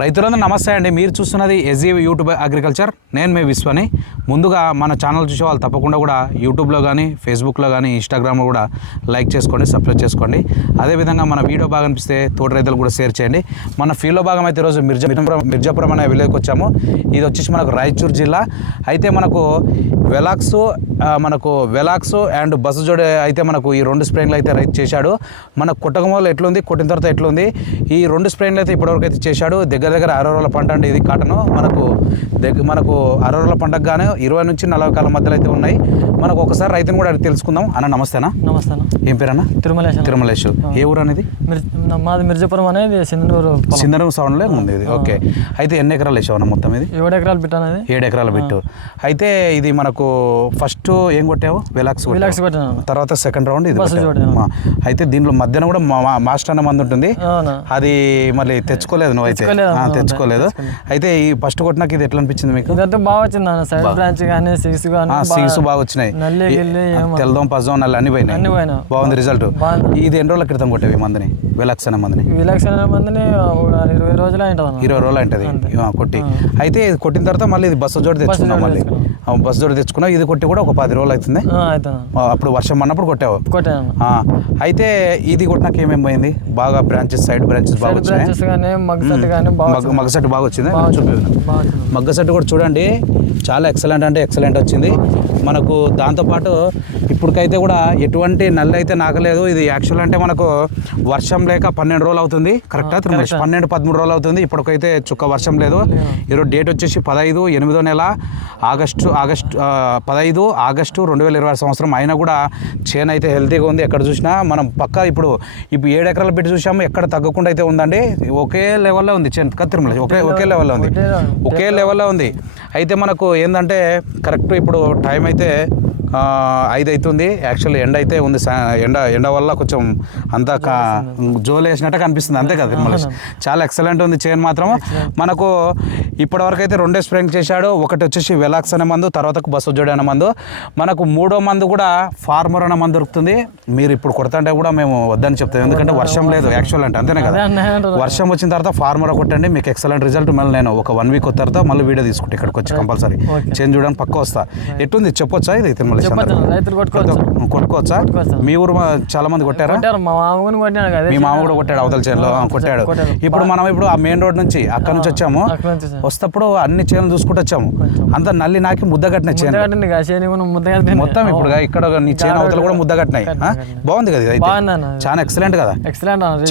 రైతులందరూ నమస్తే అండి. మీరు చూస్తున్నది ఎస్జీవి యూట్యూబ్ అగ్రికల్చర్. నేను మీ విశ్వని. ముందుగా మన ఛానల్ చూసే వాళ్ళు తప్పకుండా కూడా యూట్యూబ్లో కానీ ఫేస్బుక్లో కానీ ఇన్స్టాగ్రామ్లో కూడా లైక్ చేసుకోండి, సబ్స్క్రైబ్ చేసుకోండి. అదేవిధంగా మన వీడియో బాగా అనిపిస్తే తోటి రైతులు కూడా షేర్ చేయండి. మన ఫీల్డ్లో భాగం అయితే ఈరోజు మిర్జాపురం అనే విలేజ్కి వచ్చాము. ఇది వచ్చేసి మనకు రాయచూర్ జిల్లా. అయితే మనకు వెలాక్స్ అండ్ బస్సు జోడి అయితే మనకు ఈ 2 స్ప్రేయింగ్లు అయితే రైతు చేశాడు. మన కొట్టకమూలు ఎట్లుంది, కొట్టిన తర్వాత ఎట్లుంది, ఈ 2 స్ప్రేయింగ్లు అయితే ఇప్పటివరకు అయితే చేశాడు. దగ్గర 60 రోజుల పంట అండి ఇది. కాటను మనకు 60 రోజుల పంటకు కానీ 20 నుంచి 40 కాలం మధ్యలో అయితే ఉన్నాయి. మనకు ఒకసారి రైతుని కూడా తెలుసుకుందాం. అన్న నమస్తేనా? నమస్తే. ఏం పేరు అన్న? తిరుమలేష్. ఏ ఊరు అనేది? మాది మిర్జాపురం అనేది సింధనూరు సౌండ్లో ఉంది ఇది. ఓకే. అయితే ఎన్ని ఎకరాలు వేసావు అన్న మొత్తం? ఇది 7 ఎకరాలు బిట్టు అనేది. 7 ఎకరాల బిట్టు. అయితే ఇది మనకు ఫస్ట్ ఏం కొట్టావు? వెలాక్స్ కొట్టాను. తర్వాత సెకండ్ రౌండ్ ఇది. అయితే దీంట్లో మధ్యన కూడా మాస్టర్ అన్న మంది ఉంటుంది. అది మళ్ళీ తెచ్చుకోలేదు నువ్వు? అయితే తెచ్చుకోలేదు. అయితే ఈ ఫస్ట్ కొట్టినాక ఇది ఎట్లా అనిపించింది మీకు? బాగా వచ్చింది అన్న. సైడ్ బ్రాంచ్ కానీ సీడ్స్ బాగా వచ్చినాయి. తెల్దం పజం నల్లి అన్ని పోయినాయి. బాగుంది రిజల్ట్. ఇది ఎన్ని రోజుల క్రితం కొట్టేవి మందిని? విలాక్స్ అనే మందిని 20 రోజులు 20 రోజులు ఉంటుంది కొట్టి. అయితే ఇది కొట్టిన తర్వాత మళ్ళీ ఇది బస్సు జోడి తెచ్చుకున్నాం. మళ్ళీ బస్సు జోడి తెచ్చుకున్నాం. ఇది కొట్టి కూడా ఒక 10 రోజులు అవుతుంది. అప్పుడు వర్షం పడినప్పుడు కొట్టావు. అయితే ఇది కొట్టినాక ఏమేమి పోయింది? బాగా బ్రాంచెస్, సైడ్ బ్రాంచెస్ బాగా వచ్చినాయి. మగ్గసెట్ బాగా వచ్చింది. మగ్గసెట్ కూడా చూడండి చాలా ఎక్సలెంట్ అంటే ఎక్సలెంట్ వచ్చింది మనకు. దాంతోపాటు ఇప్పటికైతే కూడా ఎటువంటి నల్లి అయితే నాకలేదు. ఇది యాక్చువల్ అంటే మనకు వర్షం లేక 12 రోజులు అవుతుంది. కరెక్టా? 12-13 రోజులు అవుతుంది. ఇప్పటికైతే చుక్క వర్షం లేదు. ఈరోజు డేట్ వచ్చేసి 15 8వ నెల ఆగస్టు 2020 సంవత్సరం. అయినా కూడా చేను అయితే హెల్తీగా ఉంది. ఎక్కడ చూసినా మనం పక్కా ఇప్పుడు 7 ఎకరాలు పెట్టి చూసాము. ఎక్కడ తగ్గకుండా అయితే ఉందండి. ఒకే లెవెల్లో ఉంది చేను. తిరుమల ఒకే లెవెల్లో ఉంది. ఒకే లెవెల్లో ఉంది. అయితే మనకు ఏంటంటే కరెక్ట్ ఇప్పుడు టైం అయితే 5 అవుతుంది. యాక్చువల్లీ ఎండ అయితే ఉంది. ఎండ వల్ల కొంచెం అంతా జోలు వేసినట్టు కనిపిస్తుంది. అంతే కదా తిరుమల? చాలా ఎక్సలెంట్ ఉంది చేను మాత్రం. మనకు ఇప్పటివరకు అయితే 2 స్ప్రేయింగ్ చేశాడు. ఒకటి వచ్చేసి వెలాక్స్ అనే మందు, తర్వాత బస్సు జోడి అనే మందు. మనకు 3వ మందు కూడా ఫార్మర్ అనే మందు దొరుకుతుంది. మీరు ఇప్పుడు కొడతంటే కూడా మేము వద్దని చెప్తాం. ఎందుకంటే వర్షం లేదు యాక్చువల్ అంటే. అంతేనే కదా? వర్షం వచ్చిన తర్వాత ఫార్మర్ కొట్టండి, మీకు ఎక్సలెంట్ రిజల్ట్. మళ్ళీ నేను ఒక 1 వీక్ తర్వాత మళ్ళీ వీడియో తీసుకుంటే ఇక్కడికి వచ్చి కంపల్సరీ చేంజ్ చూడడానికి పక్క వస్తా. ఎట్టుంది చెప్పొచ్చా? ఇది తిరుమల కొట్టుకోవచ్చా? మీ ఊరు చాలా మంది కొట్టారా? మీ మామ కూడా కొట్టాడు, అవతల చేనులో కొట్టాడు. ఇప్పుడు మనం ఆ మెయిన్ రోడ్ నుంచి అక్కడ నుంచి వచ్చాము. వస్తప్పుడు అన్ని చేనులు చూసుకుంటూ వచ్చాము. అంతా నల్లి నాకి ముద్ద కట్టిన చేను మొత్తం. ఇప్పుడు ఇక్కడ నీ చేను అవతల కూడా ముద్ద కట్టినాయి. బాగుంది కదా? ఇది చాలా ఎక్సలెంట్ కదా?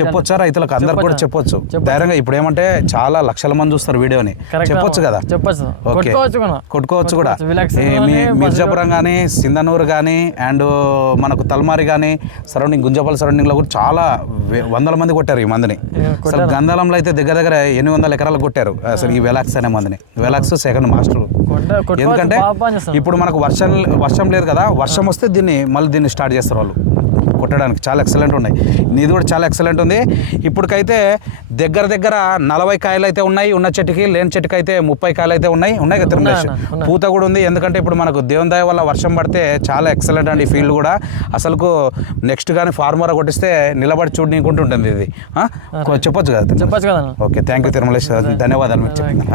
చెప్పొచ్చా రైతులకు? అందరు కూడా చెప్పొచ్చు ధైర్యంగా. ఇప్పుడు ఏమంటే చాలా లక్షల మంది చూస్తారు వీడియోని. చెప్పొచ్చు కదా? ఓకే, కొట్టుకోవచ్చు కూడా. మిర్జాపురం కానీ, సింధనూరు కానీ, అండ్ మనకు తల్మారి కానీ సరౌండింగ్, గుంజపల్లి సరౌండింగ్లో కూడా చాలా వందల మంది కొట్టారు ఈ మందిని. అసలు గంధాలంలో అయితే దగ్గర 800 ఎకరాలు కొట్టారు అసలు ఈ వెలాక్స్ అనే మందిని. Velox second master. ఎందుకంటే ఇప్పుడు మనకు వర్షం లేదు కదా. వర్షం వస్తే దీన్ని స్టార్ట్ చేస్తారు వాళ్ళు కొట్టడానికి. చాలా ఎక్సలెంట్ ఉన్నాయి. నీది కూడా చాలా ఎక్సలెంట్ ఉంది. ఇప్పటికైతే దగ్గర 40 కాయలు అయితే ఉన్నాయి. ఉన్న చెట్టుకి, లేని చెట్టుకి అయితే 30 కాయలు అయితే ఉన్నాయి కదా తిరుమలేష్? పూత కూడా ఉంది. ఎందుకంటే ఇప్పుడు మనకు దేవుని దయ వల్ల వర్షం పడితే చాలా ఎక్సలెంట్ అండి ఈ ఫీల్డ్ కూడా. అసలుకు నెక్స్ట్ కానీ ఫార్మర్ కొట్టిస్తే నిలబడి చూడనీకుంటుంటుంది ఇది. చెప్పొచ్చు కదా? చెప్పొచ్చు కదా. Okay, thank you Tirumalesh. ధన్యవాదాలు మీకు చెప్పింది.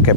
ఓకే.